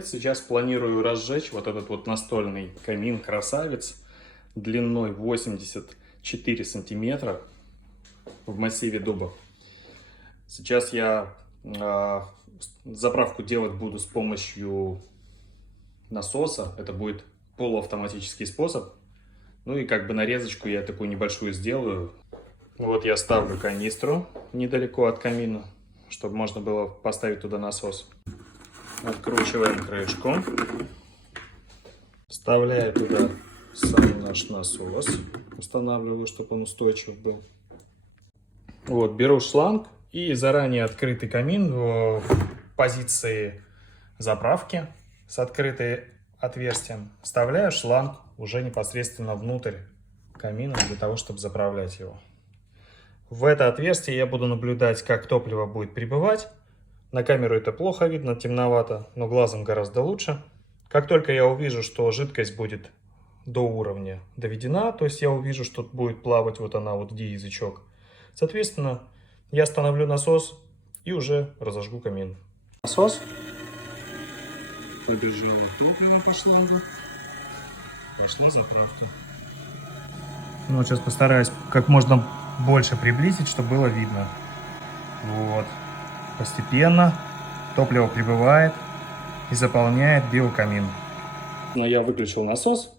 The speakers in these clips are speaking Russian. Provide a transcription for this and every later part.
Сейчас планирую разжечь вот этот вот настольный камин-красавец длиной 84 сантиметра в массиве дуба. Сейчас я заправку делать буду с помощью насоса. Это будет полуавтоматический способ. Ну и как бы нарезочку я такую небольшую сделаю. Вот я ставлю канистру недалеко от камина, чтобы можно было поставить туда насос. Откручиваем крышку. Вставляю туда сам наш насос. Устанавливаю, чтобы он устойчив был. Вот, беру шланг и заранее открытый камин в позиции заправки с открытым отверстием. Вставляю шланг уже непосредственно внутрь камина для того, чтобы заправлять его. В это отверстие я буду наблюдать, как топливо будет прибывать. На камеру это плохо видно, темновато, но глазом гораздо лучше. Как только я увижу, что жидкость будет до уровня доведена, то есть я увижу, что будет плавать вот она, вот где язычок, соответственно, я остановлю насос и уже разожгу камин. Насос. Побежало топливо по шлангу. Пошла заправка. Ну, вот сейчас постараюсь как можно больше приблизить, чтобы было видно. Вот. Постепенно топливо прибывает и заполняет биокамин. Но я выключил насос.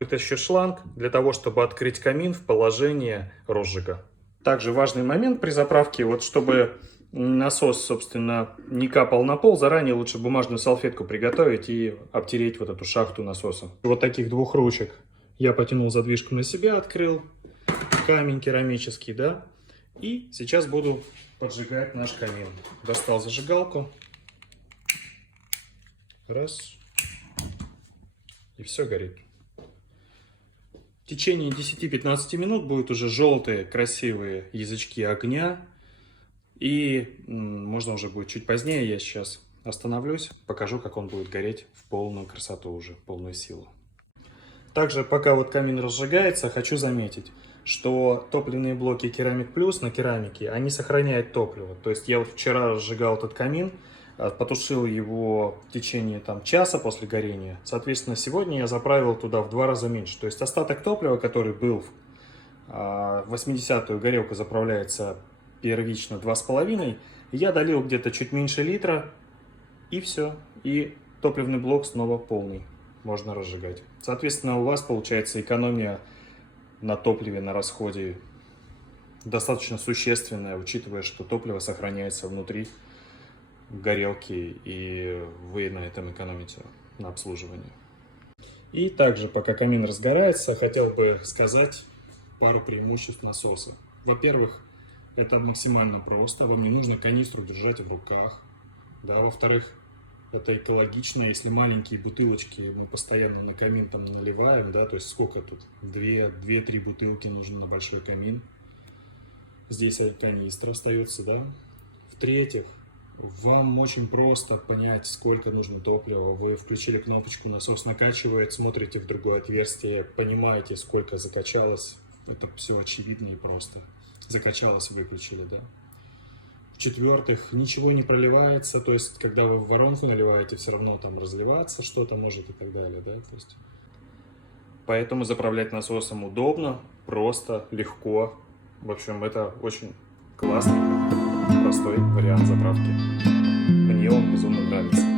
Вытащу шланг для того, чтобы открыть камин в положение розжига. Также важный момент при заправке, вот чтобы насос, собственно, не капал на пол, заранее лучше бумажную салфетку приготовить и обтереть вот эту шахту насоса. Вот таких двух ручек я потянул задвижку на себя, открыл камень керамический, да, и сейчас буду поджигать наш камин. Достал зажигалку. Раз. И все горит. В течение 10-15 минут будут уже желтые красивые язычки огня. И можно уже будет чуть позднее, я сейчас остановлюсь, покажу, как он будет гореть в полную красоту уже, в полную силу. Также, пока вот камин разжигается, хочу заметить, что топливные блоки Керамик Плюс на керамике, они сохраняют топливо. То есть я вот вчера разжигал этот камин, потушил его в течение часа после горения. Соответственно, сегодня я заправил туда в 2 раза меньше. То есть остаток топлива, который был в 80-ю горелку, заправляется первично 2,5. Я долил где-то чуть меньше литра, и все. И топливный блок снова полный. Можно разжигать. Соответственно, у вас получается экономия на топливе, на расходе достаточно существенная, учитывая, что топливо сохраняется внутри горелки, и вы на этом экономите на обслуживании. И также, пока камин разгорается, хотел бы сказать пару преимуществ насоса. Во-первых, это максимально просто, вам не нужно канистру держать в руках. Да, во-вторых, это экологично, если маленькие бутылочки мы постоянно на камин наливаем, да, то есть сколько тут? 2-3 бутылки нужно на большой камин. Здесь канистра остается, да. В-третьих, вам очень просто понять, сколько нужно топлива. Вы включили кнопочку, насос накачивает, смотрите в другое отверстие, понимаете, сколько закачалось. Это все очевидно и просто. Закачалось, выключили, да. В-четвертых, ничего не проливается, то есть, когда вы в воронку наливаете, все равно там разливаться что-то может и так далее, да, то есть. Поэтому заправлять насосом удобно, просто, легко. В общем, это очень классный, простой вариант заправки. Мне он безумно нравится.